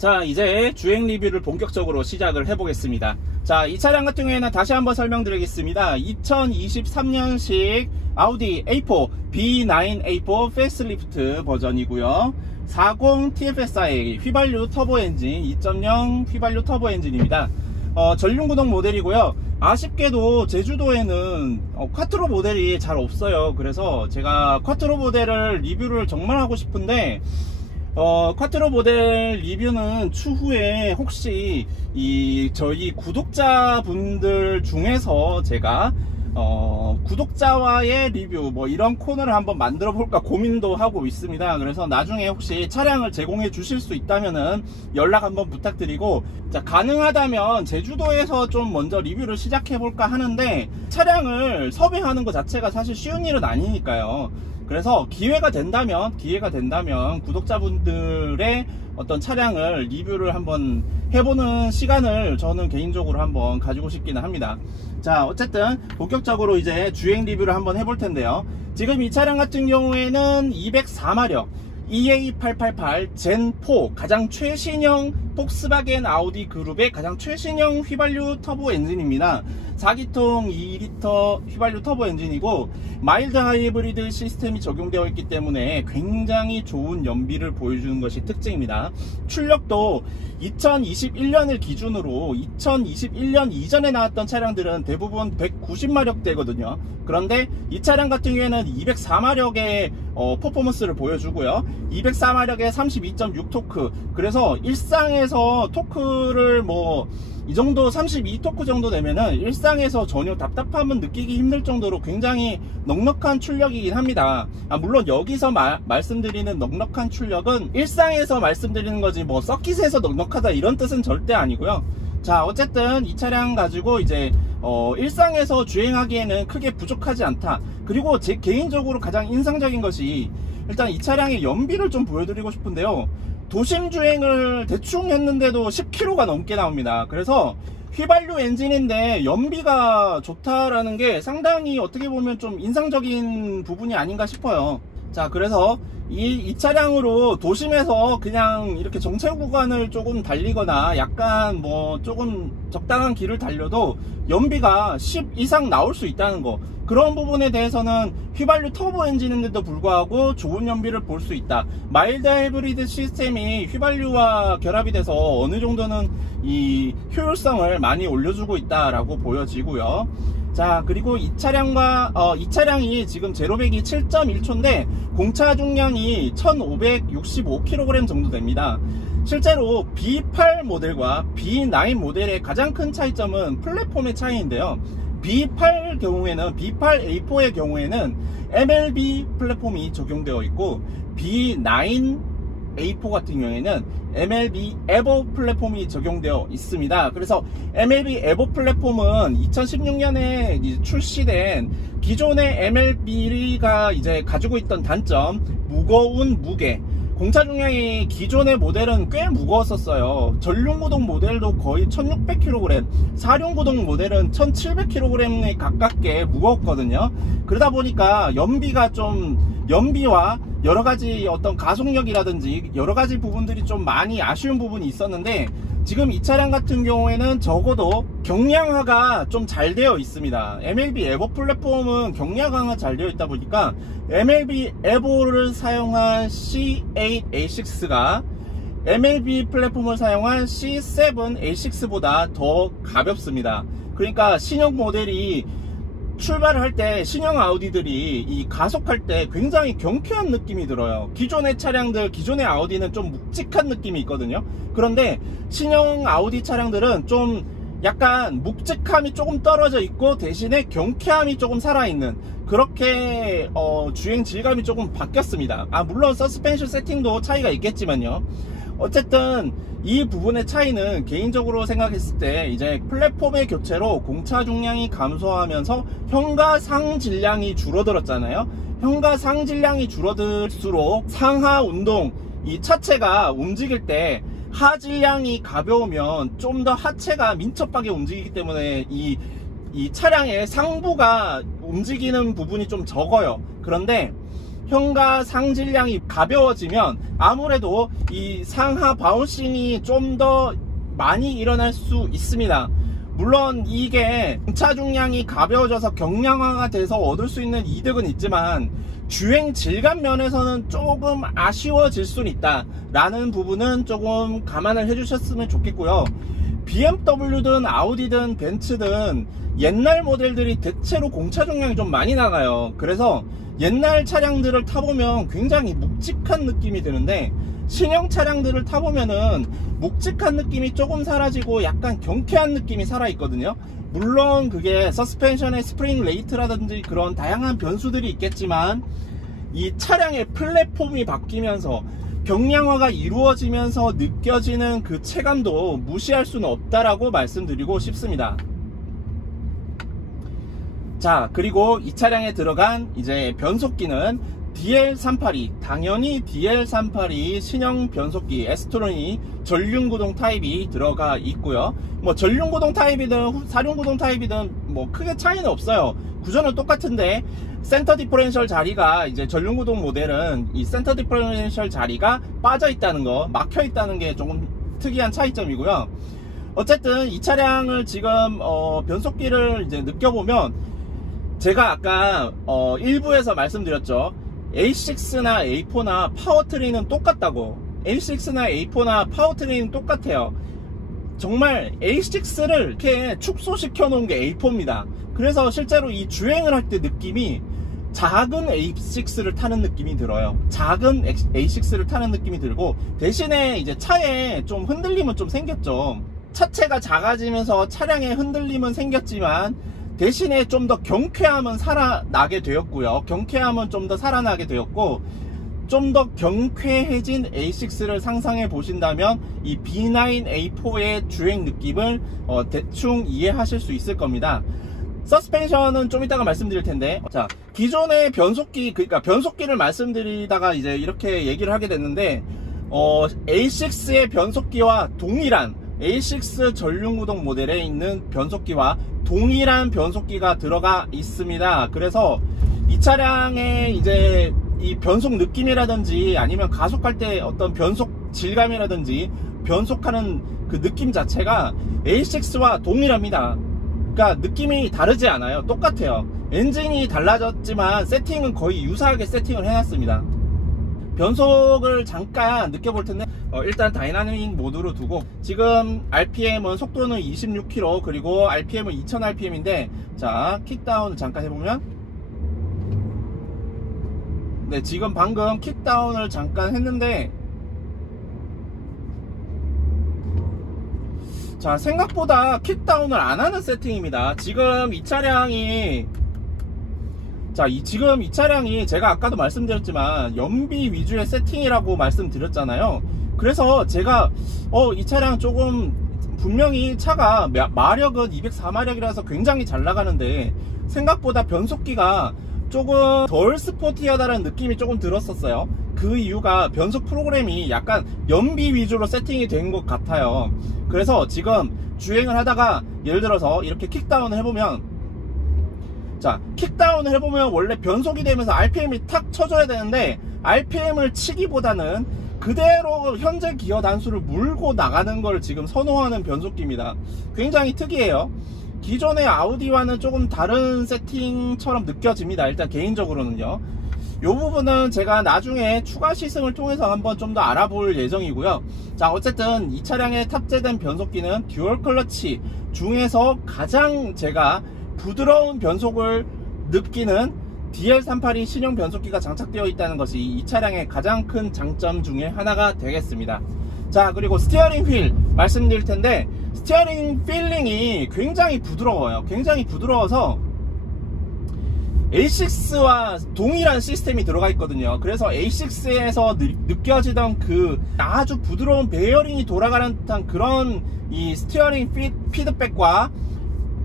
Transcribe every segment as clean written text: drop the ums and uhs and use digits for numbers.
자, 이제 주행 리뷰를 본격적으로 시작을 해보겠습니다. 자, 이 차량 같은 경우에는 다시 한번 설명드리겠습니다. 2023년식 아우디 A4 B9 A4 페이스리프트 버전이고요. 40 TFSI 휘발유 터보 엔진 2.0 휘발유 터보 엔진입니다. 전륜구동 모델이고요. 아쉽게도 제주도에는 쿼트로 모델이 잘 없어요. 그래서 제가 쿼트로 모델을 리뷰를 정말 하고 싶은데 쿼트로 모델 리뷰는 추후에 혹시 저희 구독자분들 중에서 제가 구독자와의 리뷰 이런 코너를 한번 만들어 볼까 고민도 하고 있습니다. 그래서 나중에 혹시 차량을 제공해 주실 수 있다면은 연락 한번 부탁드리고, 자, 가능하다면 제주도에서 좀 먼저 리뷰를 시작해 볼까 하는데 차량을 섭외하는 것 자체가 사실 쉬운 일은 아니니까요. 그래서 기회가 된다면 구독자분들의 어떤 차량을 리뷰를 한번 해보는 시간을 저는 개인적으로 한번 가지고 싶기는 합니다. 자, 어쨌든 본격적으로 이제 주행 리뷰를 한번 해볼 텐데요. 지금 이 차량 같은 경우에는 204마력 EA888 젠4 가장 최신형 폭스바겐 아우디 그룹의 가장 최신형 휘발유 터보 엔진입니다. 4기통 2리터 휘발유 터보 엔진이고 마일드 하이브리드 시스템이 적용되어 있기 때문에 굉장히 좋은 연비를 보여주는 것이 특징입니다. 출력도 2021년을 기준으로 2021년 이전에 나왔던 차량들은 대부분 190마력대거든요. 그런데 이 차량 같은 경우에는 204마력의 퍼포먼스를 보여주고요. 204마력의 32.6 토크. 그래서 일상에서 토크를 이 정도 32토크 정도 되면은 일상에서 전혀 답답함은 느끼기 힘들 정도로 굉장히 넉넉한 출력이긴 합니다. 물론 여기서 말씀드리는 넉넉한 출력은 일상에서 말씀드리는 거지 서킷에서 넉넉하다 이런 뜻은 절대 아니고요. 자, 어쨌든 이 차량 가지고 이제 일상에서 주행하기에는 크게 부족하지 않다. 그리고 제 개인적으로 가장 인상적인 것이 일단 이 차량의 연비를 좀 보여드리고 싶은데요. 도심 주행을 대충 했는데도 10km가 넘게 나옵니다. 그래서 휘발유 엔진인데 연비가 좋다라는 게 상당히 어떻게 보면 좀 인상적인 부분이 아닌가 싶어요. 자, 그래서 이 차량으로 도심에서 그냥 이렇게 정체 구간을 조금 달리거나 약간 조금 적당한 길을 달려도 연비가 10 이상 나올 수 있다는 거, 그런 부분에 대해서는 휘발유 터보 엔진인데도 불구하고 좋은 연비를 볼 수 있다. 마일드 하이브리드 시스템이 휘발유와 결합이 돼서 어느 정도는 이 효율성을 많이 올려주고 있다라고 보여지고요. 자, 그리고 이 차량이 지금 제로백이 7.1초인데 공차 중량이 1565kg 정도 됩니다. 실제로 B8 모델과 B9 모델의 가장 큰 차이점은 플랫폼의 차이인데요. B8 경우에는 B8 A4의 경우에는 MLB 플랫폼이 적용되어 있고 B9 A4 같은 경우에는 MLB 에버 플랫폼이 적용되어 있습니다. 그래서 MLB 에버 플랫폼은 2016년에 출시된 기존의 MLB가 이제 가지고 있던 단점, 무거운 무게. 공차 중량이 기존의 모델은 꽤 무거웠었어요. 전륜구동 모델도 거의 1600kg, 사륜구동 모델은 1700kg에 가깝게 무거웠거든요. 그러다 보니까 연비와 여러가지 어떤 가속력이라든지 여러가지 부분들이 좀 많이 아쉬운 부분이 있었는데, 지금 이 차량 같은 경우에는 적어도 경량화가 좀 잘 되어 있습니다. MLB 에버 플랫폼은 경량화가 잘 되어 있다 보니까 MLB 에버를 사용한 C8A6가 MLB 플랫폼을 사용한 C7A6보다 더 가볍습니다. 그러니까 신형 모델이 출발을 할 때 신형 아우디들이 가속할 때 굉장히 경쾌한 느낌이 들어요. 기존의 아우디는 좀 묵직한 느낌이 있거든요. 그런데 신형 아우디 차량들은 좀 약간 묵직함이 조금 떨어져 있고 대신에 경쾌함이 조금 살아있는, 그렇게 주행 질감이 조금 바뀌었습니다. 물론 서스펜션 세팅도 차이가 있겠지만요. 어쨌든 이 부분의 차이는 개인적으로 생각했을 때 이제 플랫폼의 교체로 공차 중량이 감소하면서 현가상 질량이 줄어들었잖아요. 현가상 질량이 줄어들수록 상하 운동, 이 차체가 움직일 때 하질량이 가벼우면 좀 더 하체가 민첩하게 움직이기 때문에 이 차량의 상부가 움직이는 부분이 좀 적어요. 그런데 현가 상질량이 가벼워지면 아무래도 이 상하 바운싱이 좀 더 많이 일어날 수 있습니다. 물론 이게 공차 중량이 가벼워져서 경량화가 돼서 얻을 수 있는 이득은 있지만 주행 질감 면에서는 조금 아쉬워질 수는 있다 라는 부분은 조금 감안을 해주셨으면 좋겠고요. BMW든 아우디든 벤츠든 옛날 모델들이 대체로 공차 중량이 좀 많이 나가요. 그래서 옛날 차량들을 타보면 굉장히 묵직한 느낌이 드는데 신형 차량들을 타보면은 묵직한 느낌이 조금 사라지고 약간 경쾌한 느낌이 살아있거든요. 물론 그게 서스펜션의 스프링 레이트라든지 그런 다양한 변수들이 있겠지만 이 차량의 플랫폼이 바뀌면서 경량화가 이루어지면서 느껴지는 그 체감도 무시할 수는 없다라고 말씀드리고 싶습니다. 자, 그리고 이 차량에 들어간 이제 변속기는 DL382, 당연히 DL382 신형 변속기 에스트론이 전륜구동 타입이 들어가 있고요. 뭐 전륜구동 타입이든 사륜구동 타입이든 뭐 크게 차이는 없어요. 구조는 똑같은데 센터 디퍼런셜 자리가 이제 전륜구동 모델은 이 센터 디퍼런셜 자리가 빠져 있다는 거, 막혀 있다는 게 조금 특이한 차이점이고요. 어쨌든 이 차량을 지금 변속기를 이제 느껴보면 제가 아까 1부에서 말씀드렸죠. A6나 A4나 파워트레인은 똑같다고. A6나 A4나 파워트레인은 똑같아요. 정말 A6를 이렇게 축소시켜 놓은 게 A4입니다. 그래서 실제로 이 주행을 할 때 느낌이 작은 A6를 타는 느낌이 들어요. 작은 A6를 타는 느낌이 들고, 대신에 이제 차에 좀 흔들림은 좀 생겼죠. 차체가 작아지면서 차량에 흔들림은 생겼지만 대신에 좀 더 경쾌함은 살아나게 되었고요. 경쾌함은 좀 더 살아나게 되었고, 좀 더 경쾌해진 A6를 상상해 보신다면 이 B9A4의 주행 느낌을 대충 이해하실 수 있을 겁니다. 서스펜션은 좀 이따가 말씀드릴 텐데, 자, 기존의 변속기, 그러니까 변속기를 말씀드리다가 이제 이렇게 얘기를 하게 됐는데, A6의 변속기와 동일한 A6 전륜구동 모델에 있는 변속기와 동일한 변속기가 들어가 있습니다. 그래서 이 차량의 이제 이 변속 느낌이라든지 아니면 가속할 때 어떤 변속 질감이라든지 변속하는 그 느낌 자체가 A6와 동일합니다. 그러니까 느낌이 다르지 않아요. 똑같아요. 엔진이 달라졌지만 세팅은 거의 유사하게 세팅을 해놨습니다. 변속을 잠깐 느껴볼 텐데, 일단 다이나믹 모드로 두고, 지금 RPM은 속도는 26km, 그리고 RPM은 2000rpm인데, 자, 킥다운을 잠깐 해보면, 네, 지금 방금 킥다운을 잠깐 했는데, 자, 생각보다 킥다운을 안 하는 세팅입니다. 지금 이 차량이, 자, 지금 이 차량이 제가 아까도 말씀드렸지만 연비 위주의 세팅이라고 말씀드렸잖아요. 그래서 제가 이 차량 조금 분명히 차가 마력은 204마력이라서 굉장히 잘 나가는데 생각보다 변속기가 조금 덜 스포티하다는 느낌이 조금 들었었어요. 그 이유가 변속 프로그램이 약간 연비 위주로 세팅이 된 것 같아요. 그래서 지금 주행을 하다가 예를 들어서 이렇게 킥다운을 해보면, 자, 킥다운을 해보면 원래 변속이 되면서 RPM이 탁 쳐줘야 되는데 RPM을 치기보다는 그대로 현재 기어 단수를 물고 나가는 걸 지금 선호하는 변속기입니다. 굉장히 특이해요. 기존의 아우디와는 조금 다른 세팅처럼 느껴집니다. 일단 개인적으로는요. 이 부분은 제가 나중에 추가 시승을 통해서 한번 좀 더 알아볼 예정이고요. 자, 어쨌든 이 차량에 탑재된 변속기는 듀얼 클러치 중에서 가장 제가 부드러운 변속을 느끼는 DL382 신형 변속기가 장착되어 있다는 것이 이 차량의 가장 큰 장점 중에 하나가 되겠습니다. 자, 그리고 스티어링 휠 말씀드릴 텐데, 스티어링 필링이 굉장히 부드러워요. 굉장히 부드러워서 A6와 동일한 시스템이 들어가 있거든요. 그래서 A6에서 느껴지던 그 아주 부드러운 베어링이 돌아가는 듯한 그런 이 스티어링 피드백과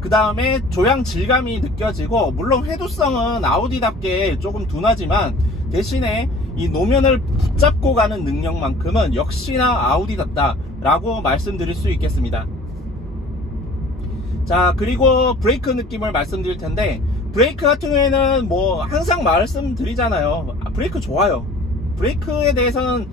그 다음에 조향 질감이 느껴지고, 물론 회두성은 아우디답게 조금 둔하지만 대신에 이 노면을 붙잡고 가는 능력만큼은 역시나 아우디답다 라고 말씀드릴 수 있겠습니다. 자, 그리고 브레이크 느낌을 말씀드릴 텐데, 브레이크 같은 경우에는 뭐 항상 말씀드리잖아요. 브레이크 좋아요. 브레이크에 대해서는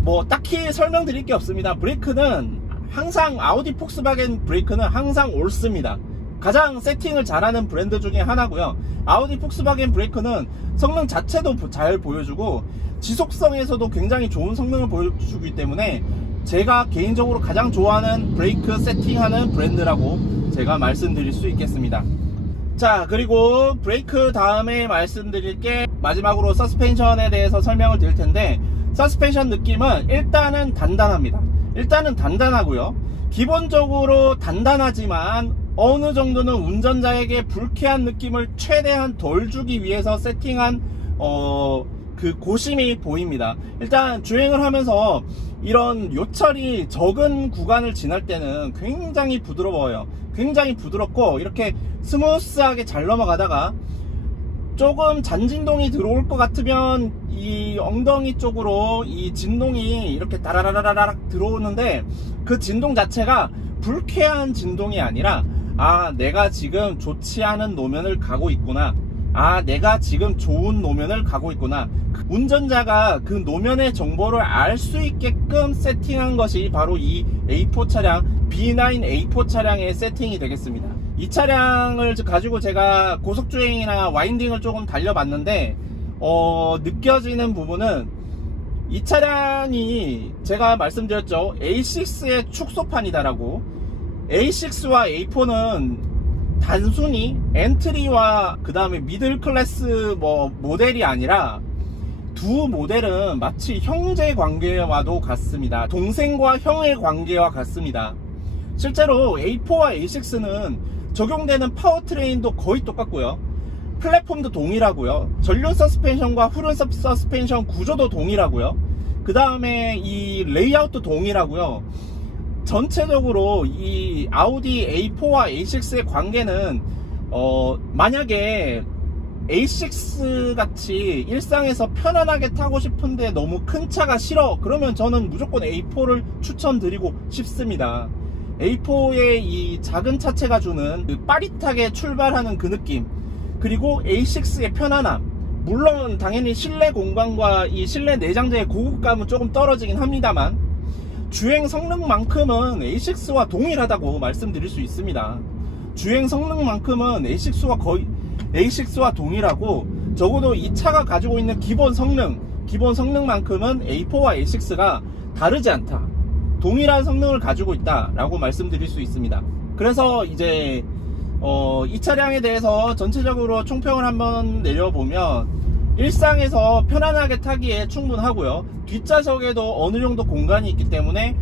뭐 딱히 설명드릴 게 없습니다. 브레이크는 항상 아우디 폭스바겐 브레이크는 항상 옳습니다. 가장 세팅을 잘하는 브랜드 중에 하나고요. 아우디 폭스바겐 브레이크는 성능 자체도 잘 보여주고 지속성에서도 굉장히 좋은 성능을 보여주기 때문에 제가 개인적으로 가장 좋아하는 브레이크 세팅하는 브랜드라고 제가 말씀드릴 수 있겠습니다. 자, 그리고 브레이크 다음에 말씀드릴 게 마지막으로 서스펜션에 대해서 설명을 드릴 텐데, 서스펜션 느낌은 일단은 단단합니다. 일단은 단단하고요. 기본적으로 단단하지만 어느 정도는 운전자에게 불쾌한 느낌을 최대한 덜 주기 위해서 세팅한 그 고심이 보입니다. 일단 주행을 하면서 이런 요철이 적은 구간을 지날 때는 굉장히 부드러워요. 굉장히 부드럽고 이렇게 스무스하게 잘 넘어가다가 조금 잔진동이 들어올 것 같으면 이 엉덩이 쪽으로 이 진동이 이렇게 따라라라락 들어오는데, 그 진동 자체가 불쾌한 진동이 아니라 아, 내가 지금 좋지 않은 노면을 가고 있구나, 아, 내가 지금 좋은 노면을 가고 있구나, 운전자가 그 노면의 정보를 알 수 있게끔 세팅한 것이 바로 이 A4 차량, B9 A4 차량의 세팅이 되겠습니다. 이 차량을 가지고 제가 고속주행이나 와인딩을 조금 달려봤는데 느껴지는 부분은 이 차량이 제가 말씀드렸죠, A6의 축소판이다라고. A6와 A4는 단순히 엔트리와 그 다음에 미들 클래스 모델이 아니라 두 모델은 마치 형제 관계와도 같습니다. 동생과 형의 관계와 같습니다. 실제로 A4와 A6는 적용되는 파워트레인도 거의 똑같고요. 플랫폼도 동일하고요. 전륜 서스펜션과 후륜 서스펜션 구조도 동일하고요. 그 다음에 이 레이아웃도 동일하고요. 전체적으로 이 아우디 A4와 A6의 관계는 만약에 A6 같이 일상에서 편안하게 타고 싶은데 너무 큰 차가 싫어, 그러면 저는 무조건 A4를 추천드리고 싶습니다. A4의 이 작은 차체가 주는 그 빠릿하게 출발하는 그 느낌, 그리고 A6의 편안함, 물론 당연히 실내 공간과 이 실내 내장재의 고급감은 조금 떨어지긴 합니다만 주행 성능만큼은 A6와 동일하다고 말씀드릴 수 있습니다. 주행 성능만큼은 A6와 동일하고, 적어도 이 차가 가지고 있는 기본 성능만큼은 A4와 A6가 다르지 않다, 동일한 성능을 가지고 있다 라고 말씀드릴 수 있습니다. 그래서 이제 이 차량에 대해서 전체적으로 총평을 한번 내려보면 일상에서 편안하게 타기에 충분하고요. 뒷좌석에도 어느 정도 공간이 있기 때문에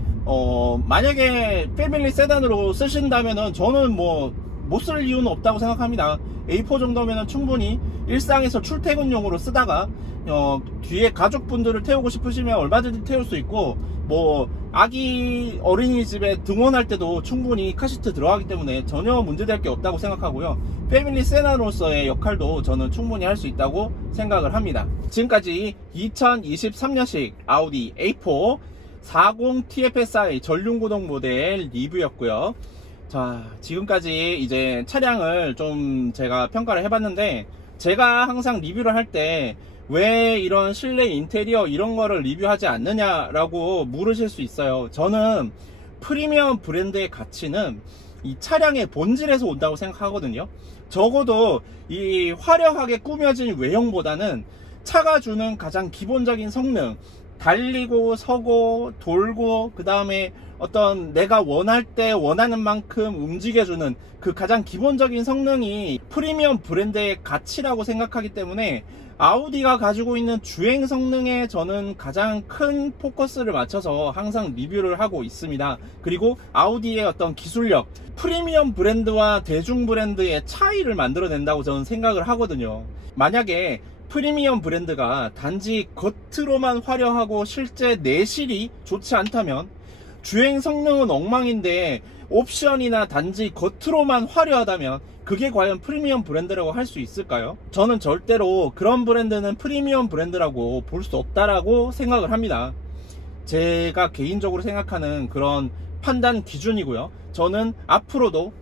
만약에 패밀리 세단으로 쓰신다면은 저는 못 쓸 이유는 없다고 생각합니다. A4 정도면은 충분히 일상에서 출퇴근용으로 쓰다가 뒤에 가족분들을 태우고 싶으시면 얼마든지 태울 수 있고, 아기 어린이집에 등원할 때도 충분히 카시트 들어가기 때문에 전혀 문제될 게 없다고 생각하고요. 패밀리 세단으로서의 역할도 저는 충분히 할 수 있다고 생각을 합니다. 지금까지 2023년식 아우디 A4 40 TFSI 전륜구동 모델 리뷰였고요. 자, 지금까지 이제 차량을 좀 제가 평가를 해봤는데, 제가 항상 리뷰를 할 때 왜 이런 실내 인테리어 이런 거를 리뷰하지 않느냐라고 물으실 수 있어요. 저는 프리미엄 브랜드의 가치는 이 차량의 본질에서 온다고 생각하거든요. 적어도 이 화려하게 꾸며진 외형보다는 차가 주는 가장 기본적인 성능, 달리고 서고 돌고 그 다음에 어떤 내가 원할 때 원하는 만큼 움직여주는 그 가장 기본적인 성능이 프리미엄 브랜드의 가치라고 생각하기 때문에 아우디가 가지고 있는 주행 성능에 저는 가장 큰 포커스를 맞춰서 항상 리뷰를 하고 있습니다. 그리고 아우디의 어떤 기술력, 프리미엄 브랜드와 대중 브랜드의 차이를 만들어낸다고 저는 생각을 하거든요. 만약에 프리미엄 브랜드가 단지 겉으로만 화려하고 실제 내실이 좋지 않다면, 주행 성능은 엉망인데 옵션이나 단지 겉으로만 화려하다면 그게 과연 프리미엄 브랜드라고 할 수 있을까요? 저는 절대로 그런 브랜드는 프리미엄 브랜드라고 볼 수 없다라고 생각을 합니다. 제가 개인적으로 생각하는 그런 판단 기준이고요. 저는 앞으로도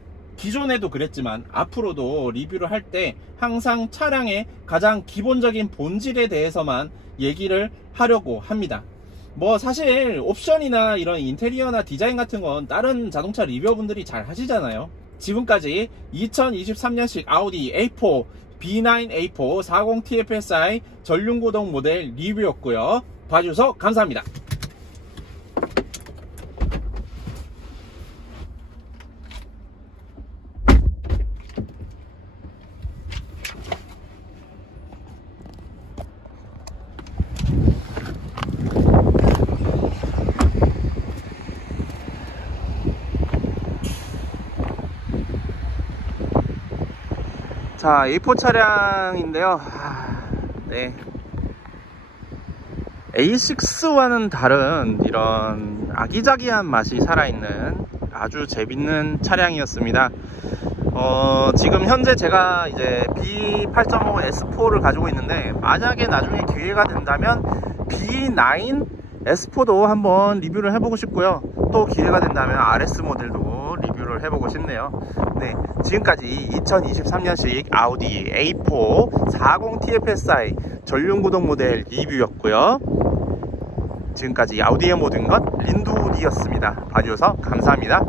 기존에도 그랬지만 앞으로도 리뷰를 할 때 항상 차량의 가장 기본적인 본질에 대해서만 얘기를 하려고 합니다. 뭐 사실 옵션이나 이런 인테리어나 디자인 같은 건 다른 자동차 리뷰어분들이 잘 하시잖아요. 지금까지 2023년식 아우디 A4 B9 A4 40 TFSI 전륜구동 모델 리뷰였고요. 봐주셔서 감사합니다. 자, A4 차량인데요. 네. A6와는 다른 이런 아기자기한 맛이 살아있는 아주 재밌는 차량이었습니다. 지금 현재 제가 이제 B8.5 S4를 가지고 있는데, 만약에 나중에 기회가 된다면 B9 S4도 한번 리뷰를 해보고 싶고요. 또 기회가 된다면 RS 모델도 리뷰를 해보고 싶네요. 네, 지금까지 2023년식 아우디 A4 40 TFSI 전륜구동 모델 리뷰였고요. 지금까지 아우디의 모든 것 린두우디였습니다. 봐주셔서 감사합니다.